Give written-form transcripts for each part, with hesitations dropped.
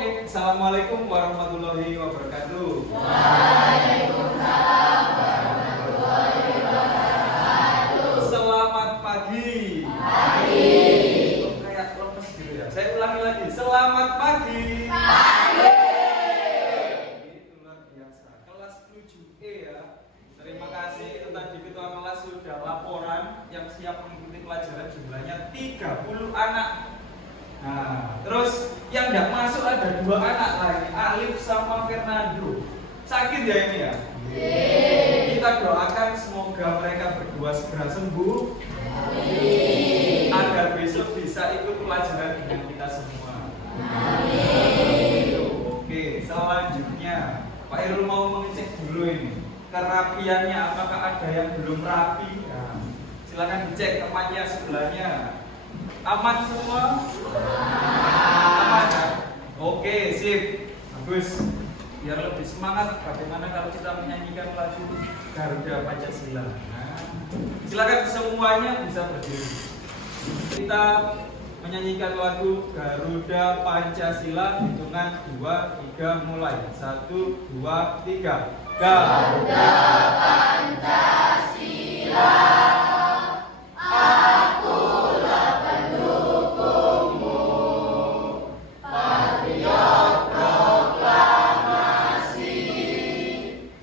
Oke, Assalamualaikum warahmatullahi wabarakatuh. Waalaikumsalam warahmatullahi wabarakatuh. Selamat pagi. Pagi. Kayak lemes gitu ya. Saya ulangi lagi. Selamat pagi. Pagi. Itu luar biasa. Kelas 7E ya. Terima kasih. Itu tadi ketua kelas sudah laporan yang siap mengikuti pelajaran jumlahnya 30 anak. Nah, terus yang tidak masuk ada 2 anak lagi, Alif sama Fernando. Sakit ya ini ya? Kita doakan semoga mereka berdua segera sembuh. Agar besok bisa ikut pelajaran dengan kita semua. Oke, selanjutnya Pak Irul mau mengecek dulu ini kerapiannya, apakah ada yang belum rapi. Nah, silakan dicek temannya sebelahnya. Aman semua? Aman ya? Oke, sip. Bagus. Biar lebih semangat, bagaimana kalau kita menyanyikan lagu Garuda Pancasila. Nah, silakan semuanya bisa berdiri. Kita menyanyikan lagu Garuda Pancasila, hitungan 2, 3, mulai. 1, 2, 3. Garuda Pancasila, akulah pendukungmu, patriot proklamasi,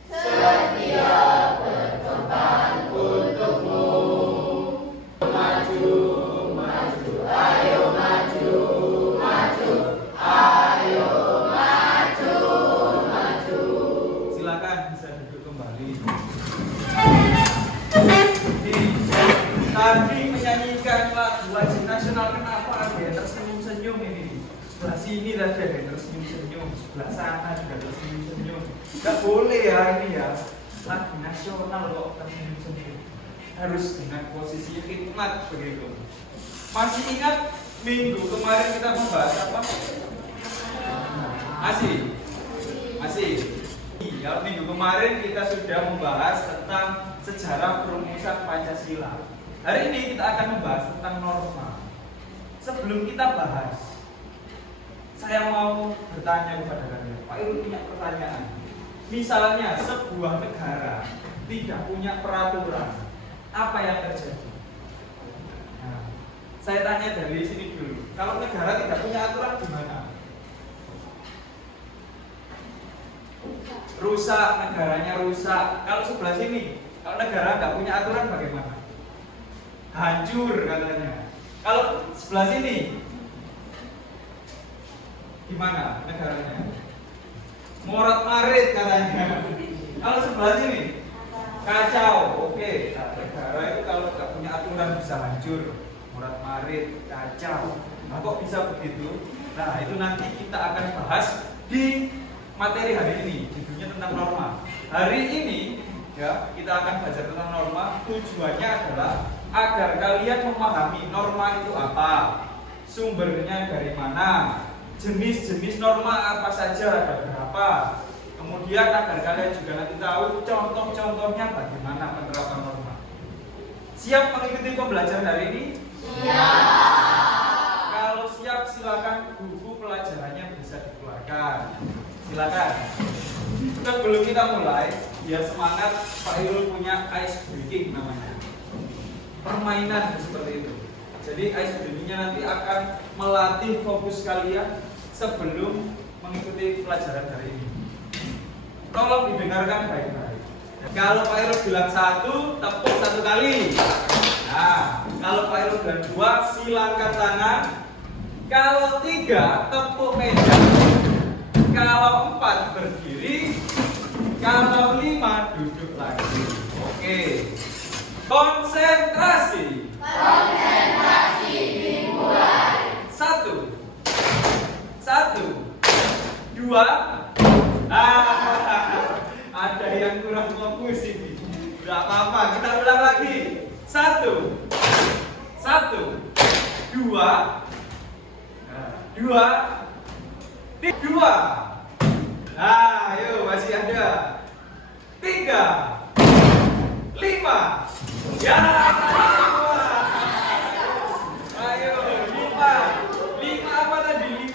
setia berkorban untukmu. Maju, maju, ayo maju, maju, ayo maju, maju. Silakan bisa duduk kembali. Tadi menyanyikan lagu wajib nasional, kenapa ada yang tersenyum-senyum ini? Sebelah sini tadi ada yang tersenyum-senyum, sebelah sana juga tersenyum-senyum. Gak boleh ya ini ya, lagu nasional kok tersenyum-senyum. Harus dengan posisi khidmat begitu. Masih ingat minggu kemarin kita membahas apa? Masih. Ya, minggu kemarin kita sudah membahas tentang sejarah perumusan Pancasila. Hari ini kita akan membahas tentang norma. Sebelum kita bahas, saya mau bertanya kepada kalian. Pak Irul punya pertanyaan. Misalnya sebuah negara tidak punya peraturan, apa yang terjadi? Nah, saya tanya dari sini dulu. Kalau negara tidak punya aturan gimana? Rusak, negaranya rusak. Kalau sebelah sini, kalau negara nggak punya aturan bagaimana? Hancur katanya. Kalau sebelah sini, gimana negaranya? Morat-marit katanya. Kalau sebelah sini, kacau. Oke, nah, negara itu kalau nggak punya aturan bisa hancur, morat-marit, kacau. Nah, kok bisa begitu? Nah, itu nanti kita akan bahas di materi hari ini, judulnya tentang norma. Hari ini ya kita akan belajar tentang norma. Tujuannya adalah agar kalian memahami norma itu apa, sumbernya dari mana, jenis-jenis norma apa saja, ada berapa. Kemudian agar kalian juga nanti tahu contoh-contohnya bagaimana penerapan norma. Siap mengikuti pembelajaran hari ini? Siap. Kalau siap silakan buku pelajarannya bisa dikeluarkan. Silakan. Sebelum kita mulai, biar semangat, Pak Irul punya ice breaking namanya. Permainan seperti itu. Jadi ice breakingnya nanti akan melatih fokus kalian sebelum mengikuti pelajaran hari ini. Tolong didengarkan baik-baik. Kalau Pak Irul bilang 1, tepuk 1 kali. Nah, kalau Pak Irul bilang 2, silangkan tangan. Kalau 3, tepuk meja. Kalau 4 berdiri, kalau 5 duduk lagi. Oke. Konsentrasi. Konsentrasi dimulai. 1, 2. Ada yang kurang fokus ini. Tidak apa-apa, kita ulang lagi. 1, 2, 2. Nah, ayo masih ada. 3, 5. Ya. Ayo 5. 5 apa tadi 5? 5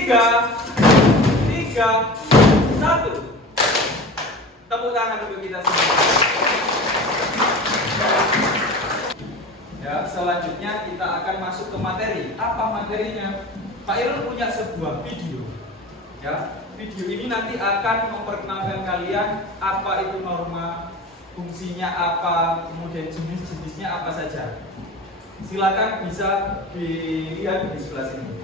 3, 1. Tepuk tangan untuk kita semua. Ya, selanjutnya kita akan masuk ke materi. Apa materinya? Pak Irul punya sebuah video. Ya, video ini nanti akan memperkenalkan kalian apa itu norma, fungsinya apa, kemudian jenis-jenisnya apa saja. Silakan bisa dilihat di sebelah sini.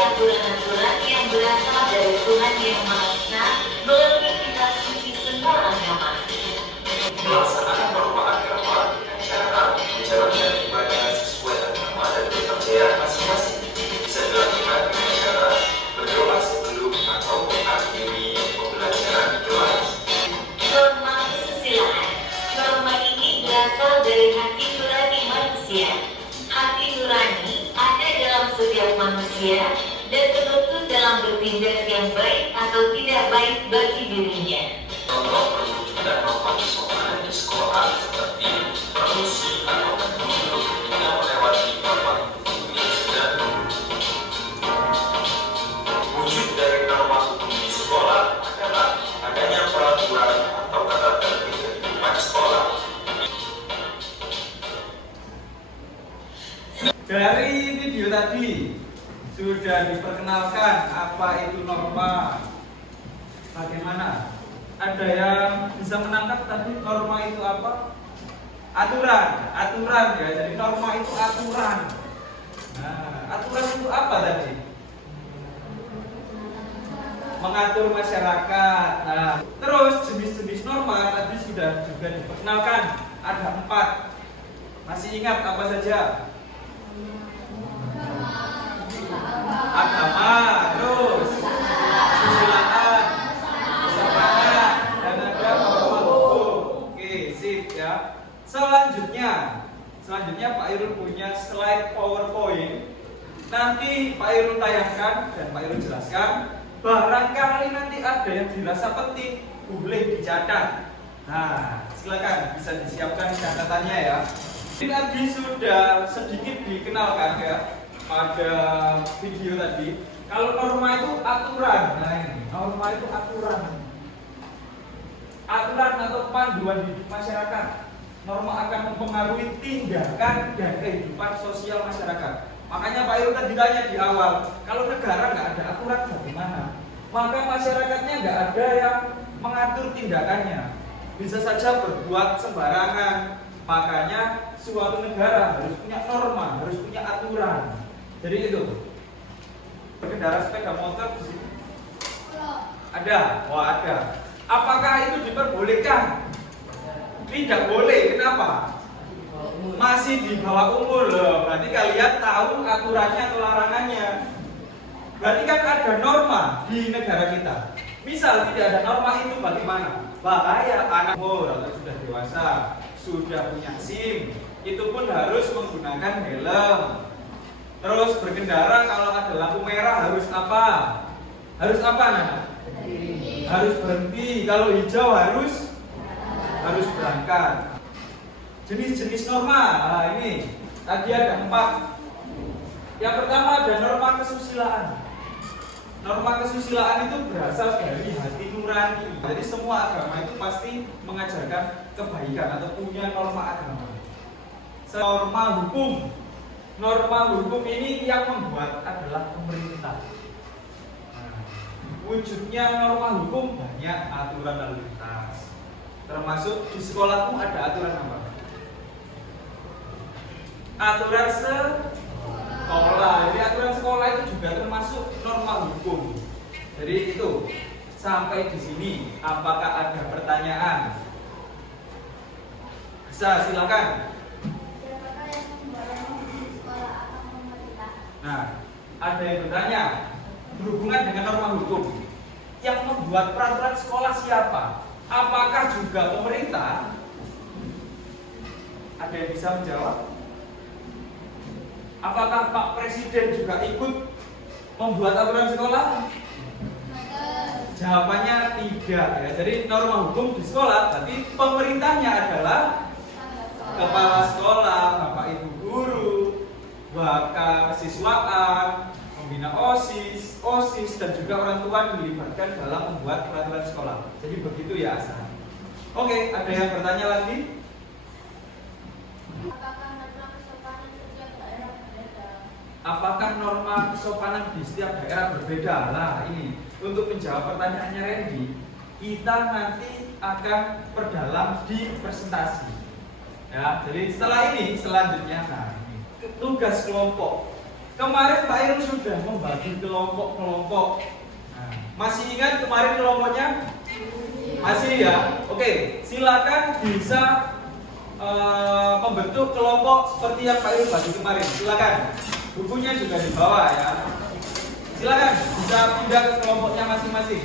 Aturan-aturan yang berasal dari Tuhan Yang Maha Esa melalui kitab suci semua agama. Melaksanakan norma agama dengan cara menjalankan ibadah sesuai agama dan kepercayaan masing-masing bisa dilakukan dengan cara berdoa sebelum atau mengakhiri pembelajaran kelas. Norma kesusilaan. Norma ini berasal dari hati nurani manusia. Hati nurani ada dalam setiap manusia dan menuntut dalam bertindak yang baik atau tidak baik bagi dirinya. Contoh perwujudan norma kesopanan di sekolah seperti berfungsi atau duduk tidak melewati norma ini dan wujud dari norma hukum di sekolah adalah adanya peraturan atau tata tertib kehidupan sekolah. Dari video tadi sudah diperkenalkan apa itu norma, bagaimana. Ada yang bisa menangkap tadi norma itu apa? Aturan ya. Jadi norma itu aturan. Nah, aturan itu apa tadi? Mengatur masyarakat. Nah, terus jenis-jenis norma tadi sudah juga diperkenalkan. Ada 4. Masih ingat apa saja? Agama, terus kesusilaan, kesopanan, dan ada norma hukum. Oke, sip ya. Selanjutnya Pak Irul punya slide PowerPoint. Nanti Pak Irul tayangkan dan Pak Irul jelaskan. Barangkali nanti ada yang dirasa penting, boleh dicatat. Nah, silakan bisa disiapkan catatannya ya. Ini tadi sudah sedikit dikenalkan ya pada video tadi. Kalau norma itu aturan. Nah ini, norma itu aturan. Aturan atau panduan hidup masyarakat. Norma akan mempengaruhi tindakan dan kehidupan sosial masyarakat. Makanya Pak Irul tadi ditanya di awal, kalau negara nggak ada aturan bagaimana? Maka masyarakatnya nggak ada yang mengatur tindakannya. Bisa saja berbuat sembarangan. Makanya suatu negara harus punya norma, harus punya aturan. Jadi itu. Berkendara sepeda motor di sini ada? Wah ada. Apakah itu diperbolehkan? Tidak boleh. Kenapa? Masih di bawah umur loh. Berarti kalian tahu aturannya atau larangannya. Berarti kan ada norma di negara kita. Misal tidak ada norma itu bagaimana? Bahaya anak umur atau sudah dewasa, sudah punya SIM, itu pun harus menggunakan helm. Terus berkendara kalau ada lampu merah harus apa? Harus apa Nana? Harus berhenti. Kalau hijau harus berangkat. Jenis-jenis norma. Nah, ini tadi ada 4. Yang pertama ada norma kesusilaan. Norma kesusilaan itu berasal dari hati nurani. Jadi semua agama itu pasti mengajarkan kebaikan atau punya norma agama. norma hukum. Norma hukum ini yang membuat adalah pemerintah. Nah, wujudnya norma hukum banyak aturan lalu lintas. Termasuk di sekolahmu ada aturan apa? Aturan sekolah. Jadi aturan sekolah itu juga termasuk norma hukum. Jadi itu sampai di sini. Apakah ada pertanyaan? Bisa silakan. Nah, ada yang bertanya berhubungan dengan norma hukum. Yang membuat peraturan sekolah siapa? Apakah juga pemerintah? Ada yang bisa menjawab? Apakah Pak Presiden juga ikut membuat aturan sekolah? Jawabannya tidak ya. Jadi norma hukum di sekolah, tapi pemerintahnya adalah kepala sekolah, bapak ibu guru, bakal kesiswaan, pembina OSIS, dan juga orang tua dilibatkan dalam membuat peraturan sekolah. Jadi begitu ya Asa. Oke, ada yang bertanya lagi? Apakah norma kesopanan di setiap daerah berbeda? Nah, ini untuk menjawab pertanyaannya Randy, kita nanti akan perdalam di presentasi. Ya, jadi setelah ini selanjutnya, nah, ini, tugas kelompok. Kemarin Pak Irul sudah membagi kelompok-kelompok. Nah, masih ingat kemarin kelompoknya? Masih ya? Oke, silakan bisa membentuk kelompok seperti yang Pak Irul bagi kemarin. Silakan. Bukunya juga di bawah ya. Silakan bisa pindah ke kelompoknya masing-masing.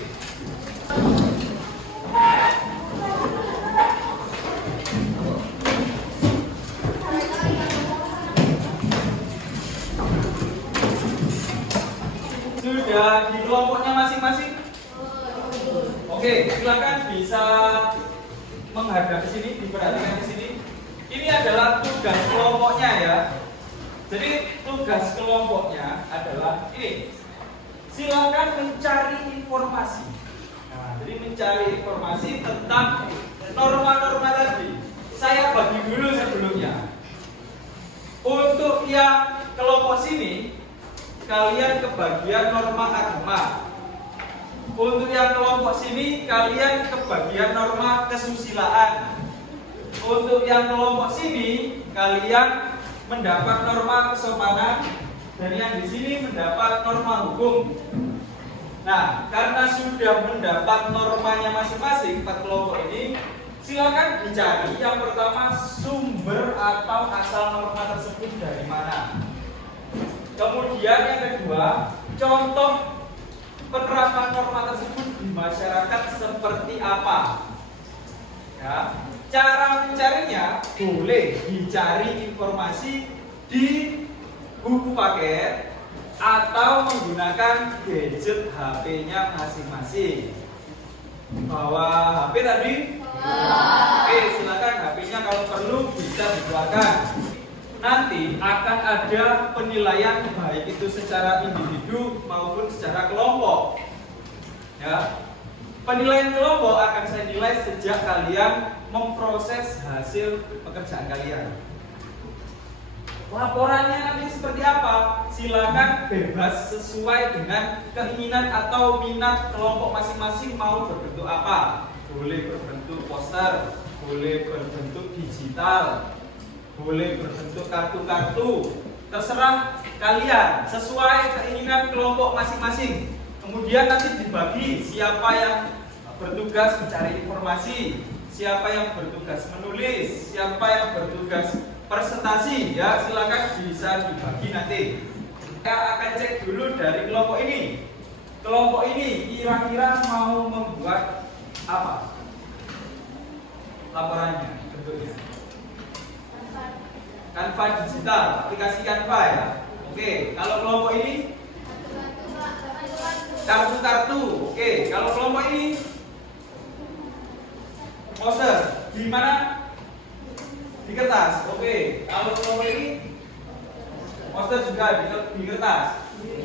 Sudah di kelompoknya masing-masing? Oke, silakan bisa menghadap ke sini, diperhatikan ke sini. Ini adalah tugas kelompoknya ya. Jadi tugas kelompoknya adalah ini. Silakan mencari informasi. Nah, jadi mencari informasi tentang norma-norma tadi. Saya bagi dulu sebelumnya. Untuk yang kelompok sini, kalian kebagian norma agama. Untuk yang kelompok sini, kalian kebagian norma kesusilaan. Untuk yang kelompok sini, kalian mendapat norma kesopanan, dan yang di sini mendapat norma hukum. Nah, karena sudah mendapat normanya masing-masing 4 kelompok ini, silakan dicari yang pertama sumber atau asal norma tersebut dari mana. Kemudian yang kedua, contoh penerapan norma tersebut di masyarakat seperti apa. Ya. Cara mencarinya boleh dicari informasi di buku paket atau menggunakan gadget HP-nya masing-masing. Bawa HP tadi? Oke, silakan HP-nya kalau perlu bisa dikeluarkan. Nanti akan ada penilaian baik itu secara individu maupun secara kelompok. Ya. Penilaian kelompok akan saya nilai sejak kalian memproses hasil pekerjaan kalian. Laporannya nanti seperti apa? Silakan bebas sesuai dengan keinginan atau minat kelompok masing-masing mau berbentuk apa. Boleh berbentuk poster, boleh berbentuk digital, boleh berbentuk kartu-kartu. Terserah kalian sesuai keinginan kelompok masing-masing. Kemudian nanti dibagi siapa yang bertugas mencari informasi, siapa yang bertugas menulis, siapa yang bertugas presentasi. Ya, silakan bisa dibagi nanti. Saya akan cek dulu dari kelompok ini. Kelompok ini kira-kira mau membuat apa? Laporannya bentuknya. Canva digital, aplikasi Canva ya. Oke, kalau kelompok ini kartu-kartu. Oke, kalau kelompok ini poster di mana? Di kertas. Oke, kalau kelompok ini poster juga di kertas.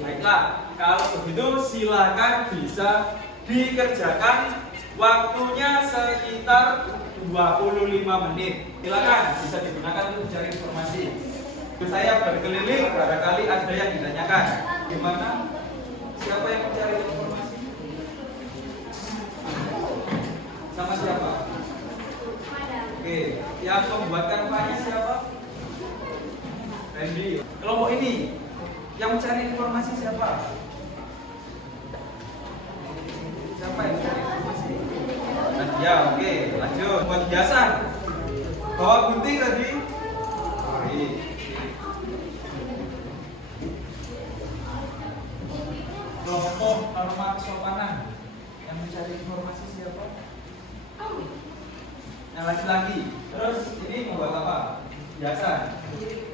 Baiklah, kalau begitu silakan bisa dikerjakan. Waktunya sekitar 8 25 menit. Silakan bisa digunakan untuk mencari informasi. Saya berkeliling, barangkali ada yang ditanyakan. Gimana? Siapa yang mencari informasi? Sama siapa? Oke, yang membuatkan kanvanya siapa? Randy. Kelompok ini yang mencari informasi siapa? Siapa yang mencari informasi? Ya, oke, lanjut. Buat hiasan. Bawa gunting tadi. Kelompok norma kesopanan yang mencari informasi siapa? Yang laki-laki. Terus ini membuat apa? Hiasan.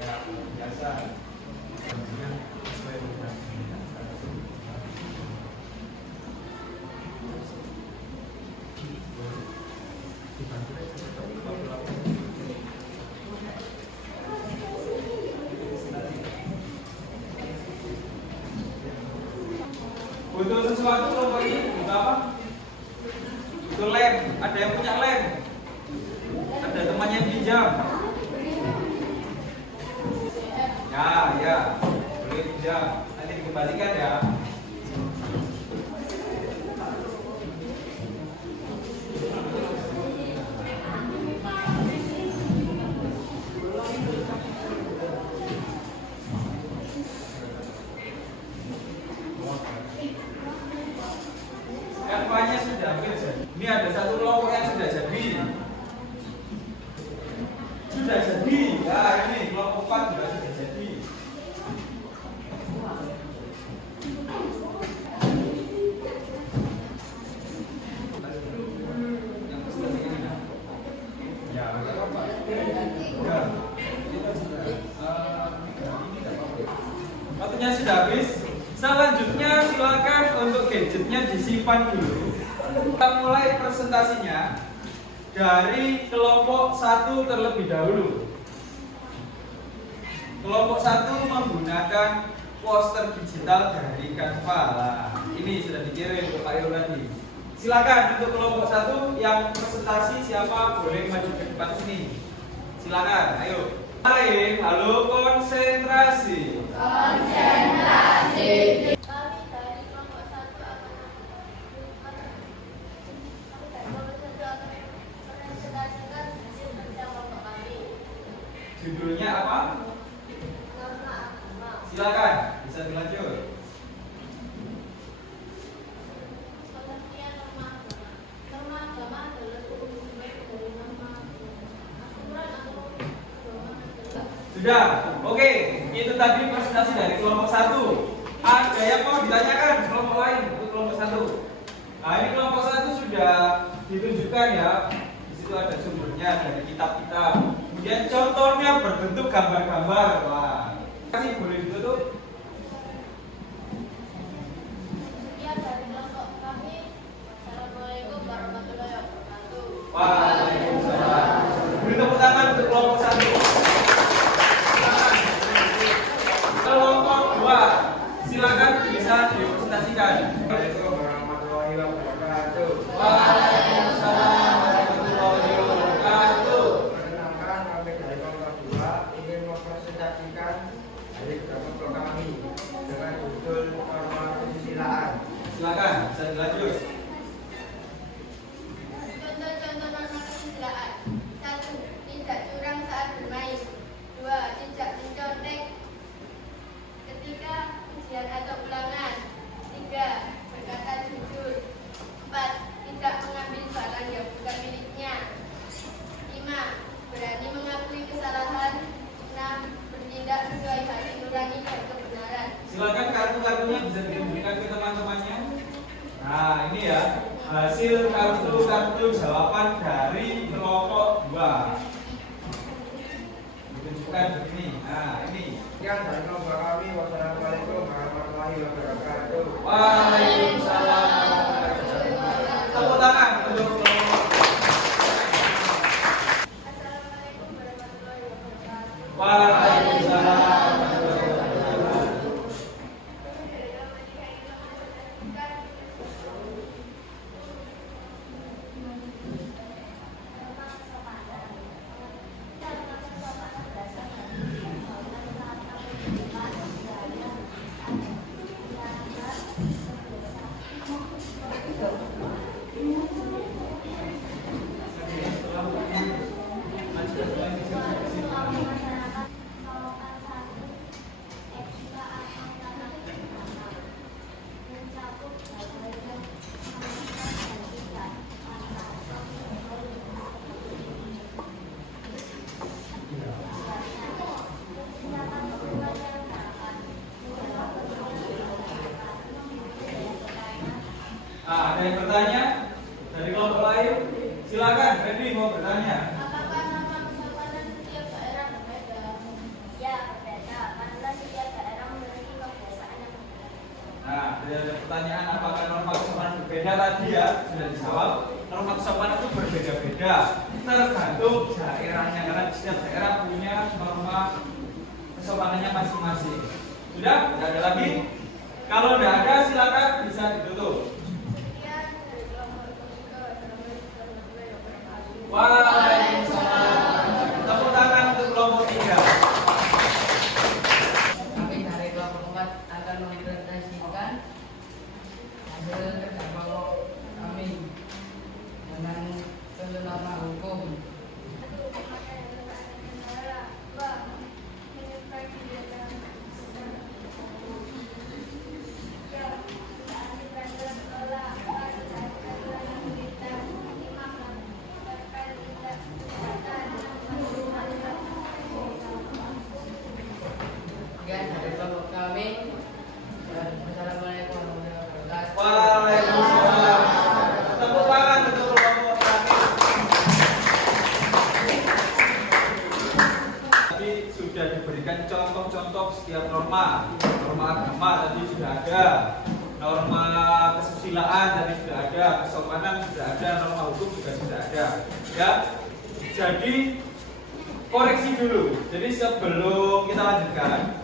Ya, hiasan. Butuh sesuatu kelompok ini, butuh apa? Butuh lem. Ada yang punya lem? Ada temannya yang pinjam? Ya, boleh pinjam. Nanti dikembalikan ya. Kanvanya sudah hampir jadi. Ini ada satu kelompok yang sudah jadi. Sudah jadi. Nah, ini kelompok 4 juga sudah jadi. Yang seperti ini. Ya, enggak apa-apa. Ya. Waktunya sudah habis. Selanjutnya silakan untuk gadgetnya disimpan dulu. Kita mulai presentasinya dari kelompok 1 terlebih dahulu. Kelompok 1 menggunakan poster digital dari Canva. Nah, ini sudah dikirim ke Pak Irul tadi. Silakan untuk kelompok 1 yang presentasi siapa boleh maju ke depan sini. Silakan, ayo. Baik, halo, konsentrasi. Konsentrasi. Kami dari kelompok 1 akan presentasikan hasil kerja kelompok kami. Judulnya apa? Norma agama. Silakan, bisa dilanjut. Pengertian norma agama. Norma agama adalah suku sumber dari norma aturan atau agama adalah. Sudah, oke. Itu tadi presentasi dari kelompok 1. Ada yang mau ditanyakan kelompok lain untuk kelompok 1? Nah, ini kelompok 1 sudah ditunjukkan ya. Di situ ada sumbernya dari kitab-kitab. Kemudian contohnya berbentuk gambar-gambar. Wah, kasih boleh ditutup. Sekian dari kelompok kami. Assalamualaikum warahmatullahi wabarakatuh. Waalaikumsalam. Beri tepuk tangan untuk kelompok 1. Kelompok 2, silakan bisa dipresentasikan. Assalamualaikum warahmatullahi wabarakatuh. Waalaikumsalam warahmatullahi wabarakatuh. Perkenalkan, kami dari kelompok 2 ingin mempresentasikan dari kelompok kami dengan judul norma kesusilaan. Silakan, bisa dilanjut. Contoh-contoh norma kesusilaan. 1. Tidak curang saat bermain. 2. Tidak mencontek ketika ujian atau ulangan. 3. Berkata jujur. 4. Tidak mengambil barang yang bukan miliknya. 5. Berani mengakui kesalahan. 6. Bertindak sesuai hati nurani dan kebenaran. Silakan kartu-kartunya bisa ditunjukkan ke teman-temannya. Nah, ini ya hasil kartu-kartu jawaban dari kelompok 2. Ditunjukkan begini. Nah, ini. Sekian dari kelompok kami. Wassalamualaikum warahmatullahi wabarakatuh. Waalaikumsalam. Tepuk tangan untuk kelompok. Assalamualaikum warahmatullahi wabarakatuh. Waalaikumsalam. yang bertanya dari kelompok lain? Silakan, Febri mau bertanya. Apakah nama kesopanan setiap daerah berbeda? Ya, berbeda. Karena setiap daerah memiliki kebiasaan yang berbeda. Nah, ada pertanyaan apakah norma kesopanan berbeda tadi ya sudah dijawab. Norma kesopanan itu berbeda-beda tergantung daerahnya karena setiap daerah punya norma kesopanannya masing-masing. Sudah? Tidak ada lagi? Kalau tidak ada silakan bisa ditutup. Sekian dari kelompok ketiga. Assalamualaikum warahmatullahi wabarakatuh. Waalaikumsalam. Tepuk tangan untuk kelompok 3. Kami dari kelompok 4 akan mempresentasikan hasil kerja kelompok kami dengan susun norma hukum. Sekian dari kelompok kami dan wassalamualaikum warahmatullahi wabarakatuh. Waalaikumsalam. Tepuk tangan untuk kelompok terakhir. Tadi sudah diberikan contoh-contoh setiap norma. Norma agama tadi sudah ada, norma kesusilaan tadi sudah ada, kesopanan sudah ada, norma hukum juga sudah ada. Ya. Jadi koreksi dulu. Jadi sebelum kita lanjutkan,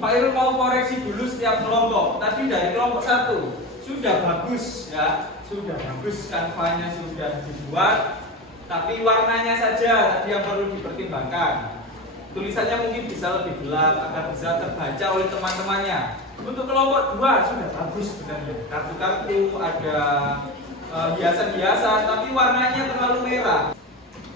Pak Irul mau koreksi dulu setiap kelompok. Tadi dari kelompok 1 sudah bagus ya, sudah bagus kanvanya sudah dibuat, tapi warnanya saja tadi yang perlu dipertimbangkan. Tulisannya mungkin bisa lebih gelap agar bisa terbaca oleh teman-temannya. Untuk kelompok 2 sudah bagus sebenarnya. Kartu-kartu ada hiasan-hiasan, tapi warnanya terlalu merah.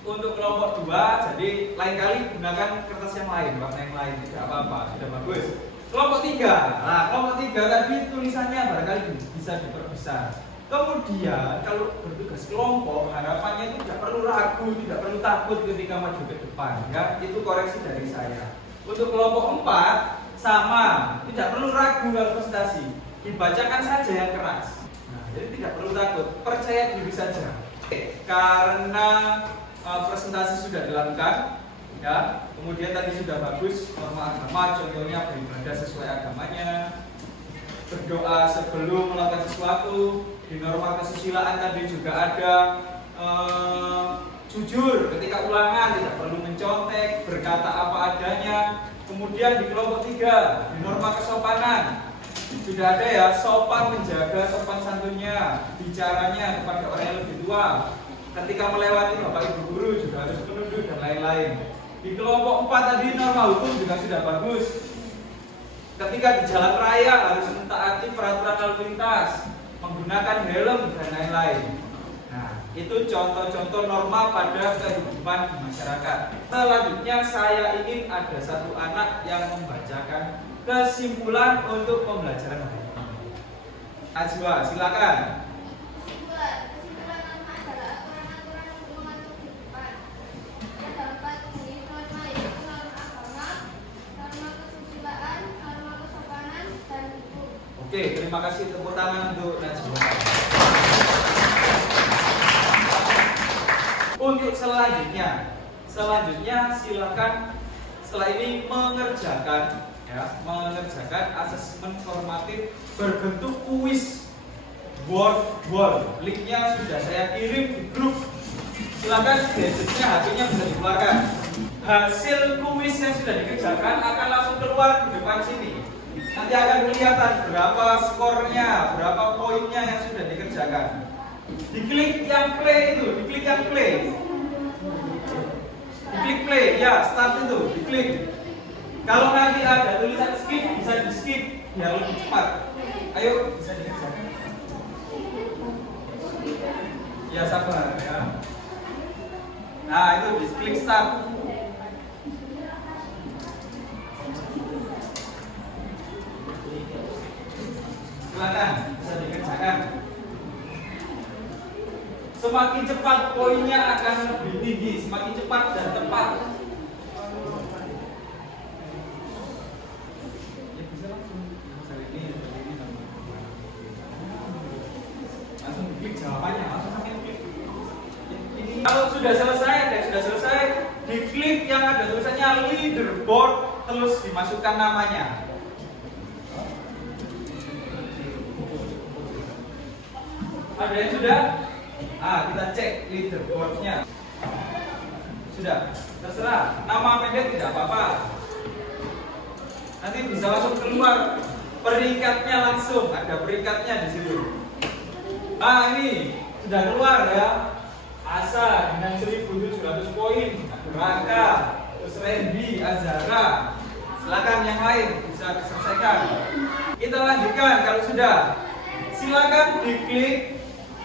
Untuk kelompok 2, jadi lain kali gunakan kertas yang lain, warna yang lain, tidak apa-apa, sudah bagus. Kelompok 3, nah kelompok 3 tadi tulisannya barangkali bisa diperbesar. Kemudian kalau bertugas kelompok, harapannya itu tidak perlu ragu, tidak perlu takut ketika maju ke depan, ya itu koreksi dari saya. Untuk kelompok 4 sama, tidak perlu ragu dalam presentasi, dibacakan saja yang keras. Nah, jadi tidak perlu takut, percaya diri saja. Karena presentasi sudah dilakukan, ya. Kemudian tadi sudah bagus norma agama, contohnya beribadah sesuai agamanya, berdoa sebelum melakukan sesuatu. Di norma kesusilaan tadi juga ada jujur ketika ulangan, tidak perlu mencontek, berkata apa adanya. Kemudian di kelompok 3 di norma kesopanan sudah ada ya, sopan menjaga sopan santunnya, bicaranya kepada orang yang lebih tua. Ketika melewati bapak ibu guru juga harus menunduk dan lain-lain. Di kelompok 4 tadi norma hukum juga sudah bagus. Ketika di jalan raya harus mentaati peraturan lalu lintas, menggunakan helm dan lain-lain. Nah, itu contoh-contoh norma pada kehidupan di masyarakat. Selanjutnya saya ingin ada satu anak yang membacakan kesimpulan untuk pembelajaran hari ini. Ajwa, silakan. Kesimpulan norma adalah aturan-aturan untuk mengatur kehidupan. Ada 4 jenis norma, yaitu norma agama, norma kesusilaan, norma kesopanan, dan hukum. Oke, terima kasih, tepuk tangan untuk Najwa. Untuk selanjutnya silakan setelah ini mengerjakan asesmen formatif berbentuk kuis board. Linknya sudah saya kirim di grup. Silakan gadgetnya, HP-nya bisa dikeluarkan. Hasil kuis yang sudah dikerjakan akan langsung keluar di depan sini. Nanti akan kelihatan berapa skornya, berapa poinnya yang sudah dikerjakan. Diklik yang play itu, diklik play, ya start itu, diklik. Kalau nanti ada tulisan skip, bisa di skip biar lebih cepat. Ayo, bisa dikerjakan. Ya sabar ya. Nah itu diklik start. Silakan, bisa dikerjakan. Semakin cepat poinnya akan lebih tinggi, semakin cepat dan tepat. Ya bisa langsung ini langsung namanya leaderboard, terus dimasukkan namanya. Ada yang sudah? Kita cek leaderboardnya. Sudah, terserah. Nama pendek tidak apa-apa. Nanti bisa langsung keluar peringkatnya langsung. Ada peringkatnya di situ. Ini sudah keluar ya. Asa dengan 1.700 poin. Raka, terus Randy, Azhara. Silakan yang lain bisa diselesaikan. Kita lanjutkan kalau sudah. Silakan diklik.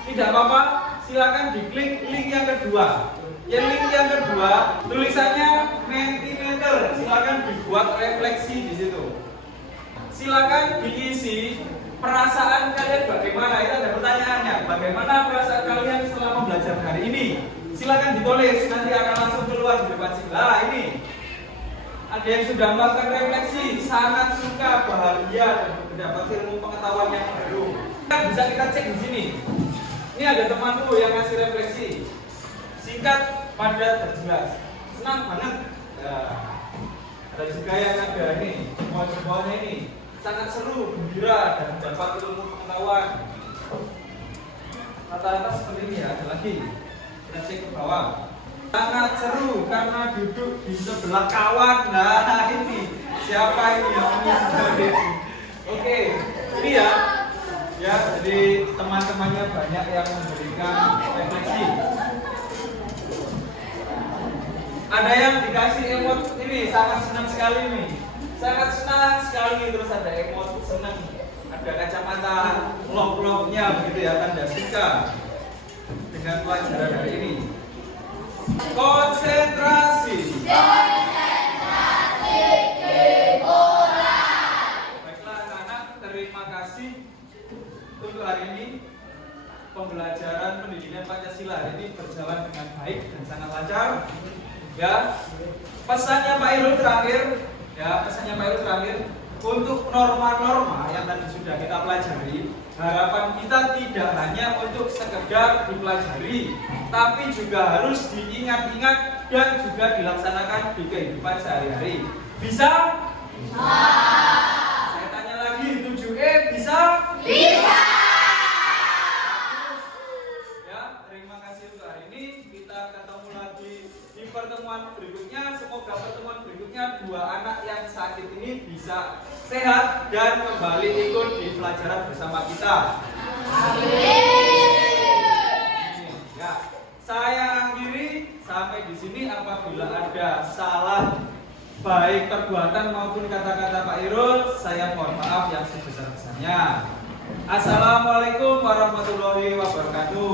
Tidak apa-apa. Silakan diklik link yang kedua. Yang link yang kedua tulisannya Mentimeter. Silakan dibuat refleksi di situ. Silakan diisi perasaan kalian bagaimana. Itu ada pertanyaannya. Bagaimana perasaan kalian setelah belajar hari ini? Silakan ditulis. Nanti akan langsung keluar di depan sini. Ini ada yang sudah melakukan refleksi. Sangat suka, bahagia dan mendapat ilmu pengetahuan yang baru. Bisa kita cek di sini. Ini ada temanku yang ngasih refleksi. Singkat, padat, dan jelas. Senang banget. Ada juga yang ada ini, semua-semuanya ini sangat seru, gembira, dan mendapat ilmu pengetahuan. Rata-rata seperti ini ya. Ada lagi. Kita cek ke bawah. Sangat seru karena duduk di sebelah kawan. Nah ini siapa ini yang ini? Oke, ini ya. Ya, jadi teman-temannya banyak yang memberikan refleksi. Ada yang dikasih emot ini, sangat senang sekali nih. Sangat senang sekali, terus ada emot senang. Ada kacamata log-lognya begitu ya, tanda suka dengan pelajaran hari ini. Konsentrasi. Baiklah anak-anak, terima kasih untuk hari ini. Pembelajaran pendidikan Pancasila hari ini berjalan dengan baik dan sangat lancar. Ya, pesannya Pak Irul terakhir. Ya, pesannya Pak Irul terakhir untuk norma-norma yang tadi sudah kita pelajari. Harapan kita tidak hanya untuk sekedar dipelajari, tapi juga harus diingat-ingat dan juga dilaksanakan di kehidupan sehari-hari. Bisa? Bisa. Saya tanya lagi, 7E bisa? Bisa. Ya, terima kasih untuk hari ini. Kita ketemu lagi di pertemuan berikutnya. Semoga pertemuan berikutnya dua anak yang sakit ini bisa sehat dan kembali ikut di pelajaran bersama kita. Ya, saya akhiri sampai di sini. Apabila ada salah baik perbuatan maupun kata-kata Pak Irul, saya mohon maaf yang sebesar-besarnya. Assalamualaikum warahmatullahi wabarakatuh.